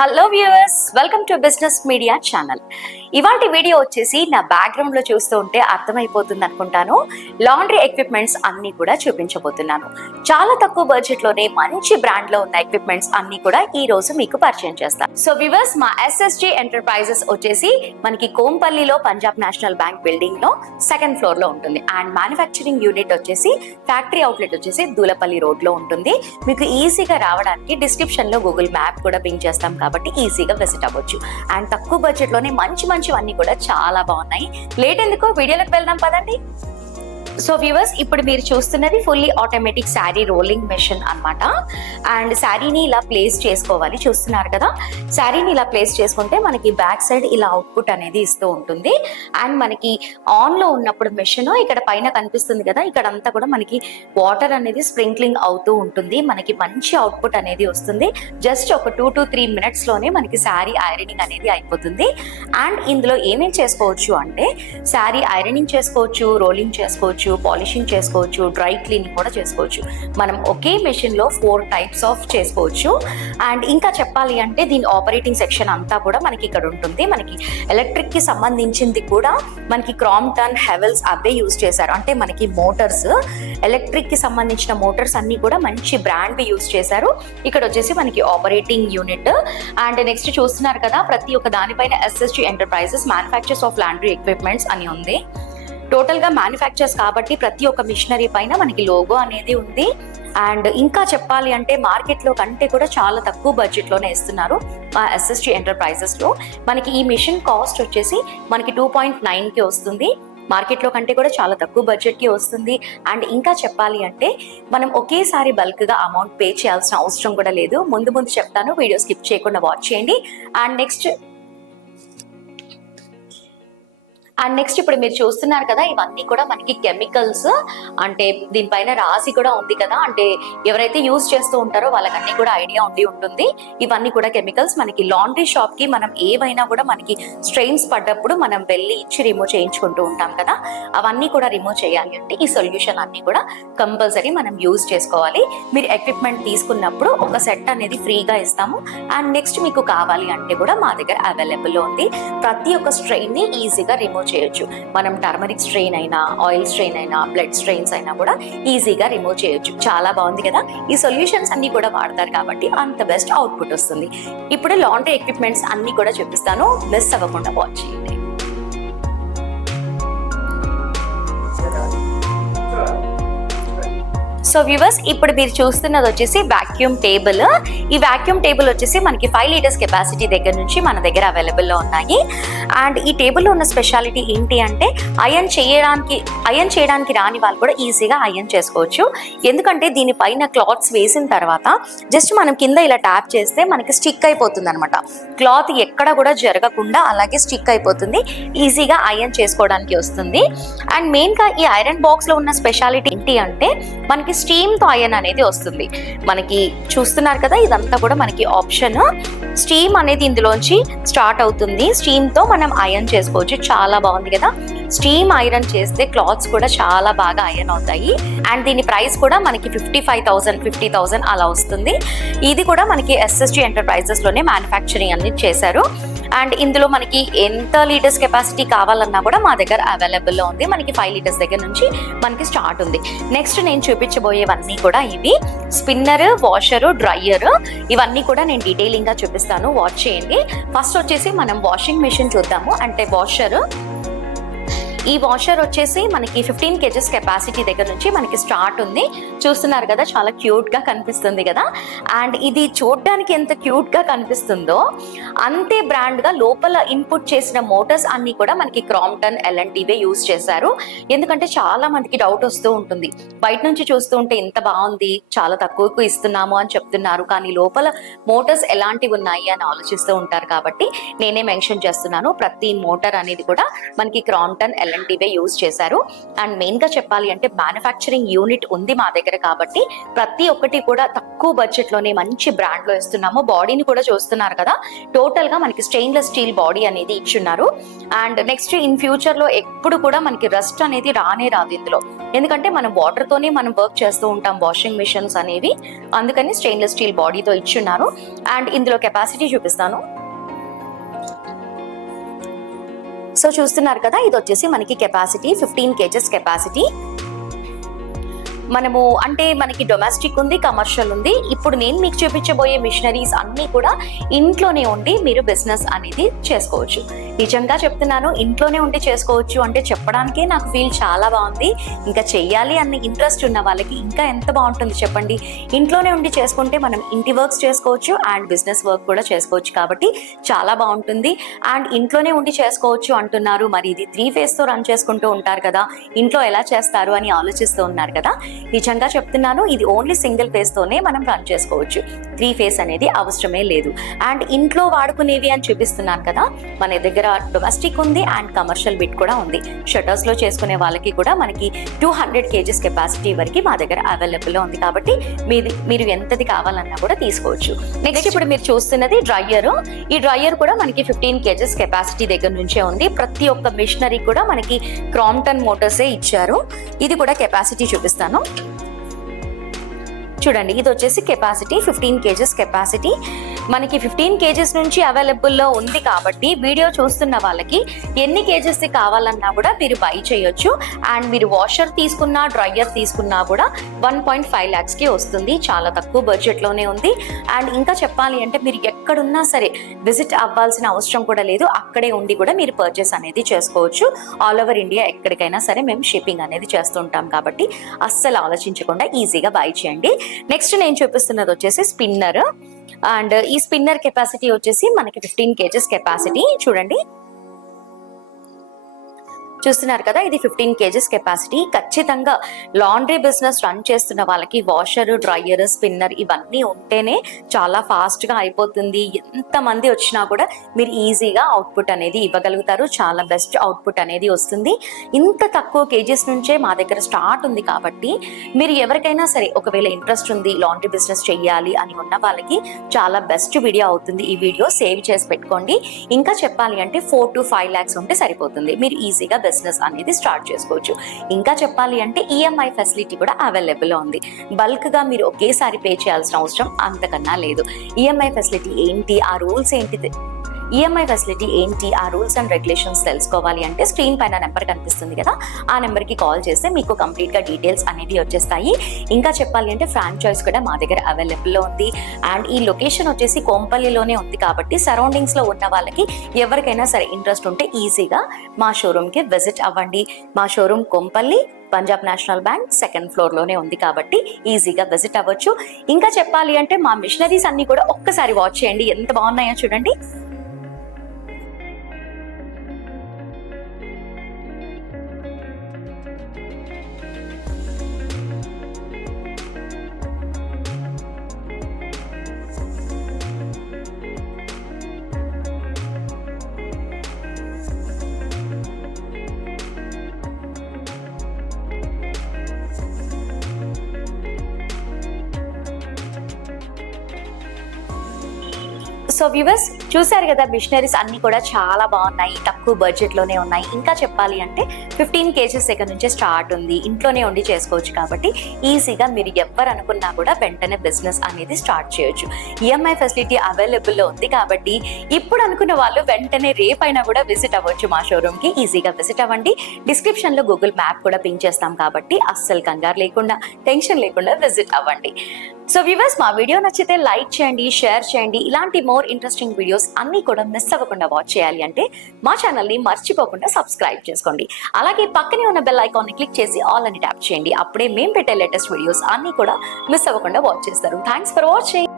Hello viewers, welcome to business media channel. ఇవాంటి video వచ్చేసి నా బ్యాక్గ్రౌండ్ లో చూస్తూ ఉంటే అర్థమైపోతుంది అనుకుంటాను. లాండ్రీ ఎక్విప్మెంట్స్ అన్ని కూడా చూపించబోతున్నాను. చాలా తక్కువ బడ్జెట్ లోనే మంచి బ్రాండ్ లో ఉన్న ఎక్విప్మెంట్స్ అన్ని కూడా ఈ రోజు మీకు పరిచయం చేస్తాను. సో వ్యూవర్స్, మా SSG ఎంటర్ప్రైజెస్ వచ్చేసి మనకి కోంపల్లిలో పంజాబ్ నేషనల్ బ్యాంక్ బిల్డింగ్ లో సెకండ్ ఫ్లోర్ లో ఉంటుంది. అండ్ మ్యానుఫ్యాక్చరింగ్ యూనిట్ వచ్చేసి ఫ్యాక్టరీ అవుట్లెట్ వచ్చేసి దూలపల్లి రోడ్ లో ఉంటుంది. మీకు ఈజీగా రావడానికి డిస్క్రిప్షన్ లో గూగుల్ మ్యాప్ కూడా పింక్ చేస్తాం కాబట్టి ఈజీగా విజిట్ అవ్వచ్చు. అండ్ తక్కువ బడ్జెట్ లోనే మంచివన్నీ కూడా చాలా బాగున్నాయి. లేట్ ఎందుకు, వీడియోలోకి వెళ్దాం పదండి. సో వ్యూవర్స్, ఇప్పుడు మీరు చూస్తున్నది fully automatic sari rolling machine అన్నమాట. అండ్ శారీని ఇలా ప్లేస్ చేసుకోవాలి. చూస్తున్నారు కదా, శారీని ఇలా ప్లేస్ చేసుకుంటే మనకి బ్యాక్ సైడ్ ఇలా అవుట్పుట్ అనేది ఇస్తూ ఉంటుంది. అండ్ మనకి ఆన్ లో ఉన్నప్పుడు మెషిన్ ఇక్కడ పైన కనిపిస్తుంది కదా, ఇక్కడ అంతా కూడా మనకి వాటర్ అనేది స్ప్రింక్లింగ్ అవుతూ ఉంటుంది. మనకి మంచి అవుట్పుట్ అనేది వస్తుంది. జస్ట్ ఒక 2 to 3 minutes లోనే మనకి శారీ ఐరనింగ్ అనేది అయిపోతుంది. అండ్ ఇందులో ఏమేం చేసుకోవచ్చు అంటే శారీ ఐరనింగ్ చేసుకోవచ్చు, రోలింగ్ చేసుకోవచ్చు, పాలిషింగ్ చేసుకోవచ్చు, డ్రై క్లీనింగ్ కూడా చేసుకోవచ్చు. మనం ఒకే మెషిన్ లో 4 types ఆఫ్ చేసుకోవచ్చు. అండ్ ఇంకా చెప్పాలి అంటే దీని ఆపరేటింగ్ సెక్షన్ అంతా కూడా మనకి ఇక్కడ ఉంటుంది. మనకి ఎలక్ట్రిక్ కి సంబంధించింది కూడా మనకి క్రాంప్టన్, హెవెల్స్ అవే యూజ్ చేశారు. అంటే మనకి మోటార్స్, ఎలక్ట్రిక్ కి సంబంధించిన మోటార్స్ అన్ని కూడా మంచి బ్రాండ్ యూజ్ చేశారు. ఇక్కడ వచ్చేసి మనకి ఆపరేటింగ్ యూనిట్. అండ్ నెక్స్ట్ చూస్తున్నారు కదా, ప్రతి ఒక్క దానిపైన SSG enterprises manufactures of laundry equipments అని ఉంది. టోటల్ గా మ్యానుఫ్యాక్చర్స్ కాబట్టి ప్రతి ఒక్క మిషనరీ పైన మనకి లోగో అనేది ఉంది. అండ్ ఇంకా చెప్పాలి అంటే మార్కెట్ లో కంటే కూడా చాలా తక్కువ బడ్జెట్ లోనే ఇస్తున్నారు మా SSG ఎంటర్ప్రైజెస్ లో. మనకి ఈ మిషన్ కాస్ట్ వచ్చేసి మనకి 2.9 కి వస్తుంది. మార్కెట్ లో కంటే కూడా చాలా తక్కువ బడ్జెట్ కి వస్తుంది. అండ్ ఇంకా చెప్పాలి అంటే మనం ఒకేసారి బల్క్ గా అమౌంట్ పే చేయాల్సిన అవసరం కూడా లేదు. ముందు చెప్తాను, వీడియో స్కిప్ చేయకుండా వాచ్ చేయండి. అండ్ నెక్స్ట్ ఇప్పుడు మీరు చూస్తున్నారు కదా, ఇవన్నీ కూడా మనకి కెమికల్స్. అంటే దీనిపైన రాసి కూడా ఉంది కదా, అంటే ఎవరైతే యూజ్ చేస్తూ ఉంటారో వాళ్ళకన్నీ కూడా ఐడియా ఉంటుంది. ఇవన్నీ కూడా కెమికల్స్. మనకి లాండ్రీ షాప్ కి మనం ఏవైనా కూడా మనకి స్ట్రెయిన్స్ పడ్డప్పుడు మనం వెళ్ళి ఇచ్చి రిమూవ్ చేయించుకుంటూ ఉంటాం కదా, అవన్నీ కూడా రిమూవ్ చేయాలి అంటే ఈ సొల్యూషన్ అన్ని కూడా కంపల్సరీ మనం యూజ్ చేసుకోవాలి. మీరు ఎక్విప్మెంట్ తీసుకున్నప్పుడు ఒక సెట్ అనేది ఫ్రీగా ఇస్తాము. అండ్ నెక్స్ట్ మీకు కావాలి అంటే కూడా మా దగ్గర అవైలబుల్ ఉంది. ప్రతి ఒక్క స్ట్రెయిన్ ని ఈజీగా రిమూవ్ చేయొచ్చు. మనం టర్మరిక్ స్ట్రెయిన్ అయినా, ఆయిల్ స్ట్రెయిన్ అయినా, బ్లడ్ స్ట్రెయిన్స్ అయినా కూడా ఈజీగా రిమూవ్ చేయొచ్చు. చాలా బాగుంది కదా. ఈ సొల్యూషన్స్ అన్ని కూడా వాడతారు కాబట్టి అంత బెస్ట్ అవుట్పుట్ వస్తుంది. ఇప్పుడు లాండ్రీ ఎక్విప్మెంట్స్ అన్ని కూడా చూపిస్తాను, మిస్ అవ్వకుండా వాచ్ చేయండి. సో వ్యూవర్స్, ఇప్పుడు మీరు చూస్తున్నది వచ్చేసి వాక్యూమ్ టేబుల్. ఈ వాక్యూమ్ టేబుల్ వచ్చేసి మనకి 5 liters కెపాసిటీ దగ్గర నుంచి మన దగ్గర అవైలబుల్లో ఉన్నాయి. అండ్ ఈ టేబుల్లో ఉన్న స్పెషాలిటీ ఏంటి అంటే ఐరన్ చేయడానికి రాని వాళ్ళు కూడా ఈజీగా ఐరన్ చేసుకోవచ్చు. ఎందుకంటే దీనిపైన క్లాత్స్ వేసిన తర్వాత జస్ట్ మనం కింద ఇలా ట్యాప్ చేస్తే మనకి స్టిక్ అయిపోతుంది అనమాట. క్లాత్ ఎక్కడ కూడా జరగకుండా అలాగే స్టిక్ అయిపోతుంది. ఈజీగా ఐరన్ చేసుకోవడానికి వస్తుంది. అండ్ మెయిన్గా ఈ ఐరన్ బాక్స్లో ఉన్న స్పెషాలిటీ ఏంటి అంటే మనకి స్టీమ్ తో ఐరన్ అనేది వస్తుంది. మనకి చూస్తున్నారు కదా, ఇదంతా కూడా మనకి ఆప్షన్. స్టీమ్ అనేది ఇందులోంచి స్టార్ట్ అవుతుంది. స్టీమ్ తో మనం ఐరన్ చేసుకోవచ్చు. చాలా బాగుంది కదా. స్టీమ్ ఐరన్ చేస్తే క్లాత్స్ కూడా చాలా బాగా ఐరన్ అవుతాయి. అండ్ దీని ప్రైస్ కూడా మనకి 50,000 అలా వస్తుంది. ఇది కూడా మనకి SSG ఎంటర్ప్రైజెస్ లోనే మ్యానుఫ్యాక్చరింగ్ అనేది చేశారు. అండ్ ఇందులో మనకి ఎంత లీటర్స్ కెపాసిటీ కావాలన్నా కూడా మా దగ్గర అవైలబుల్లో ఉంది. మనకి 5 liters దగ్గర నుంచి మనకి స్టార్ట్ ఉంది. నెక్స్ట్ నేను చూపించబోయేవన్నీ కూడా ఇవి స్పిన్నర్, వాషర్, డ్రైయర్. ఇవన్నీ కూడా నేను డీటెయిలింగ్ గా చూపిస్తాను, వాచ్ చేయండి. ఫస్ట్ వచ్చేసి మనం వాషింగ్ మెషిన్ చూద్దాము. అంటే ఈ వాషర్ వచ్చేసి మనకి 15 kgs కెపాసిటీ దగ్గర నుంచి మనకి స్టార్ట్ ఉంది. చూస్తున్నారు కదా, చాలా క్యూట్ గా కనిపిస్తుంది కదా. అండ్ ఇది చూడడానికి ఎంత క్యూట్ గా కనిపిస్తుందో అంతే బ్రాండ్ గా లోపల ఇన్పుట్ చేసిన మోటార్స్ అన్ని కూడా మనకి క్రాంప్టన్, L&T యూజ్ చేశారు. ఎందుకంటే చాలా మందికి డౌట్ వస్తూ ఉంటుంది, బయట నుంచి చూస్తూ ఉంటే ఇంత బాగుంది, చాలా తక్కువకు ఇస్తున్నాము అని చెప్తున్నారు, కానీ లోపల మోటార్స్ ఎలాంటివి ఉన్నాయి అని ఆలోచిస్తూ ఉంటారు. కాబట్టి నేనే మెన్షన్ చేస్తున్నాను, ప్రతి మోటార్ అనేది కూడా మనకి క్రాంప్టన్, L&T యూజ్ చేశారు. అండ్ మెయిన్ గా చెప్పాలి అంటే మ్యానుఫ్యాక్చరింగ్ యూనిట్ ఉంది మా దగ్గర కాబట్టి ప్రతి ఒక్కటి కూడా తక్కువ బడ్జెట్ లోనే మంచి బ్రాండ్ లో ఇస్తున్నాము. బాడీని కూడా చూస్తున్నారు కదా, టోటల్ గా మనకి స్టెయిన్లెస్ స్టీల్ బాడీ అనేది ఇచ్చున్నారు. అండ్ నెక్స్ట్ ఇన్ ఫ్యూచర్ లో ఎప్పుడు కూడా మనకి రస్ట్ అనేది రానే రాదు. ఇందులో ఎందుకంటే మనం వాటర్తోనే మనం వర్క్ చేస్తూ ఉంటాం వాషింగ్ మిషన్స్ అనేవి, అందుకని స్టెయిన్లెస్ స్టీల్ బాడీతో ఇచ్చున్నారు. అండ్ ఇందులో కెపాసిటీ చూపిస్తాను. సో చూస్తున్నారు కదా, ఇది వచ్చేసి మనకి కెపాసిటీ 15 kgs కెపాసిటీ. మనము అంటే మనకి డొమెస్టిక్ ఉంది, కమర్షియల్ ఉంది. ఇప్పుడు నేను మీకు చూపించబోయే మిషనరీస్ అన్నీ కూడా ఇంట్లోనే ఉండి మీరు బిజినెస్ అనేది చేసుకోవచ్చు. నిజంగా చెప్తున్నాను, ఇంట్లోనే ఉండి చేసుకోవచ్చు అంటే చెప్పడానికే నాకు ఫీల్ చాలా బాగుంది. ఇంకా చెయ్యాలి అన్న ఇంట్రెస్ట్ ఉన్న వాళ్ళకి ఇంకా ఎంత బాగుంటుంది చెప్పండి. ఇంట్లోనే ఉండి చేసుకుంటే మనం ఇంటి వర్క్స్ చేసుకోవచ్చు అండ్ బిజినెస్ వర్క్ కూడా చేసుకోవచ్చు, కాబట్టి చాలా బాగుంటుంది. అండ్ ఇంట్లోనే ఉండి చేసుకోవచ్చు అంటున్నారు, మరి ఇది 3 phase రన్ చేసుకుంటూ ఉంటారు కదా, ఇంట్లో ఎలా చేస్తారు అని ఆలోచిస్తూ ఉన్నారు కదా. నిజంగా చెప్తున్నాను, ఇది ఓన్లీ సింగిల్ ఫేస్ తోనే మనం రన్ చేసుకోవచ్చు. 3 phase అనేది అవసరమే లేదు. అండ్ ఇంట్లో వాడుకునేవి అని చూపిస్తున్నాను కదా, మన దగ్గర డొమెస్టిక్ ఉంది అండ్ కమర్షియల్ బిట్ కూడా ఉంది. షటర్స్ లో చేసుకునే వాళ్ళకి కూడా మనకి 200 kgs కెపాసిటీ వరకు మా దగ్గర అవైలబుల్ లో ఉంది, కాబట్టి మీరు ఎంతది కావాలన్నా కూడా తీసుకోవచ్చు. నెక్స్ట్ ఇప్పుడు మీరు చూస్తున్నది డ్రయర్. ఈ డ్రయర్ కూడా మనకి 15 kgs కెపాసిటీ దగ్గర నుంచే ఉంది. ప్రతి ఒక్క మిషనరీ కూడా మనకి క్రాంప్టన్ మోటార్సే ఇచ్చారు. ఇది కూడా కెపాసిటీ చూపిస్తాను చూడండి. ఇది వచ్చేసి కెపాసిటీ 15 kgs కెపాసిటీ. మనకి 15 kgs నుంచి అవైలబుల్లో ఉంది, కాబట్టి వీడియో చూస్తున్న వాళ్ళకి ఎన్ని కేజెస్ కావాలన్నా కూడా మీరు బై చేయొచ్చు. అండ్ మీరు వాషర్ తీసుకున్నా డ్రయర్ తీసుకున్నా కూడా 1.5 lakhs వస్తుంది. చాలా తక్కువ బడ్జెట్లోనే ఉంది. అండ్ ఇంకా చెప్పాలి అంటే మీరు ఎక్కడున్నా సరే విజిట్ అవ్వాల్సిన అవసరం కూడా లేదు, అక్కడే ఉండి కూడా మీరు పర్చేస్ అనేది చేసుకోవచ్చు. ఆల్ ఓవర్ ఇండియా ఎక్కడికైనా సరే మేము షిప్పింగ్ అనేది చేస్తుంటాం, కాబట్టి అస్సలు ఆలోచించకుండా ఈజీగా బై చేయండి. నెక్స్ట్ నేను చూపిస్తున్నది వచ్చేసి స్పిన్నర్. అండ్ ఈ స్పిన్నర్ కెపాసిటీ వచ్చేసి మనకి 15 kgs కెపాసిటీ. చూడండి, చూస్తున్నారు కదా, ఇది 15 kgs కెపాసిటీ. ఖచ్చితంగా లాండ్రీ బిజినెస్ రన్ చేస్తున్న వాళ్ళకి వాషర్, డ్రయర్, స్పిన్నర్ ఇవన్నీ ఉంటేనే చాలా ఫాస్ట్ గా అయిపోతుంది. ఎంతమంది వచ్చినా కూడా మీరు ఈజీగా అవుట్పుట్ అనేది ఇవ్వగలుగుతారు. చాలా బెస్ట్ అవుట్పుట్ అనేది వస్తుంది. ఇంత తక్కువ కేజెస్ నుంచే మా దగ్గర స్టార్ట్ ఉంది, కాబట్టి మీరు ఎవరికైనా సరే ఒకవేళ ఇంట్రెస్ట్ ఉంది లాండ్రీ బిజినెస్ చెయ్యాలి అని ఉన్న వాళ్ళకి చాలా బెస్ట్ వీడియో అవుతుంది. ఈ వీడియో సేవ్ చేసి పెట్టుకోండి. ఇంకా చెప్పాలి అంటే 4 to 5 lakhs ఉంటే సరిపోతుంది, మీరు ఈజీగా బిజినెస్ అనేది స్టార్ట్ చేసుకోవచ్చు. ఇంకా చెప్పాలి అంటే ఈఎంఐ ఫెసిలిటీ కూడా అవైలబుల్ ఉంది. బల్క్ గా మీరు ఒకేసారి పే చేయాల్సిన అవసరం అంతకన్నా లేదు. ఈఎంఐ ఫెసిలిటీ ఏంటి, ఆ రూల్స్ ఏంటి, ఈఎంఐ ఫెసిలిటీ ఏంటి, ఆ రూల్స్ అండ్ రెగ్యులేషన్స్ తెలుసుకోవాలి అంటే స్క్రీన్ పైన నెంబర్ కనిపిస్తుంది కదా, ఆ నెంబర్కి కాల్ చేస్తే మీకు కంప్లీట్గా డీటెయిల్స్ అనేవి వచ్చేస్తాయి. ఇంకా చెప్పాలి అంటే ఫ్రాంచైజ్ కూడా మా దగ్గర అవైలబుల్లో ఉంది. అండ్ ఈ లొకేషన్ వచ్చేసి కోంపల్లిలోనే ఉంది, కాబట్టి సరౌండింగ్స్లో ఉన్న వాళ్ళకి ఎవరికైనా సరే ఇంట్రెస్ట్ ఉంటే ఈజీగా మా షోరూమ్కి విజిట్ అవ్వండి. మా showroom Kompally, Punjab national bank 2nd floor లోనే ఉంది, కాబట్టి ఈజీగా విజిట్ అవ్వచ్చు. ఇంకా చెప్పాలి అంటే మా మిషనరీస్ అన్ని కూడా ఒక్కసారి వాచ్ చేయండి, ఎంత బాగున్నాయో చూడండి. సో వ్యూవర్స్ చూసారు కదా, మిషనరీస్ అన్ని కూడా చాలా బాగున్నాయి, తక్కువ బడ్జెట్ లోనే ఉన్నాయి. ఇంకా చెప్పాలి అంటే 15 kgs దగ్గర నుంచే స్టార్ట్ ఉంది, ఇంట్లోనే ఉండి చేసుకోవచ్చు, కాబట్టి ఈజీగా మీరు ఎవరు అనుకున్నా కూడా వెంటనే బిజినెస్ అనేది స్టార్ట్ చేయొచ్చు. ఈఎంఐ ఫెసిలిటీ అవైలబుల్లో ఉంది, కాబట్టి ఇప్పుడు అనుకున్న వాళ్ళు వెంటనే రేపైనా కూడా విజిట్ అవ్వచ్చు మా షోరూమ్ కి. ఈజీగా విజిట్ అవ్వండి. డిస్క్రిప్షన్ లో గూగుల్ మ్యాప్ కూడా పింక్ చేస్తాం, కాబట్టి అస్సలు కంగారు లేకుండా, టెన్షన్ లేకుండా విజిట్ అవ్వండి. సో వ్యూవర్స్, మా వీడియో నచ్చితే లైక్ చేయండి, షేర్ చేయండి. ఇలాంటి మోర్ ఇంట్రెస్టింగ్ వీడియోస్ అన్ని కూడా మిస్ అవ్వకుండా వాచ్ చేయాలి అంటే మా ఛానల్ని మర్చిపోకుండా సబ్స్క్రైబ్ చేసుకోండి. అలాగే పక్కనే ఉన్న బెల్ ఐకాన్ని క్లిక్ చేసి ఆల్ అని ట్యాప్ చేయండి. అప్పుడే మేము పెట్టే లేటెస్ట్ వీడియోస్ అన్ని కూడా మిస్ అవ్వకుండా వాచ్ చేస్తారు. Thanks for watching.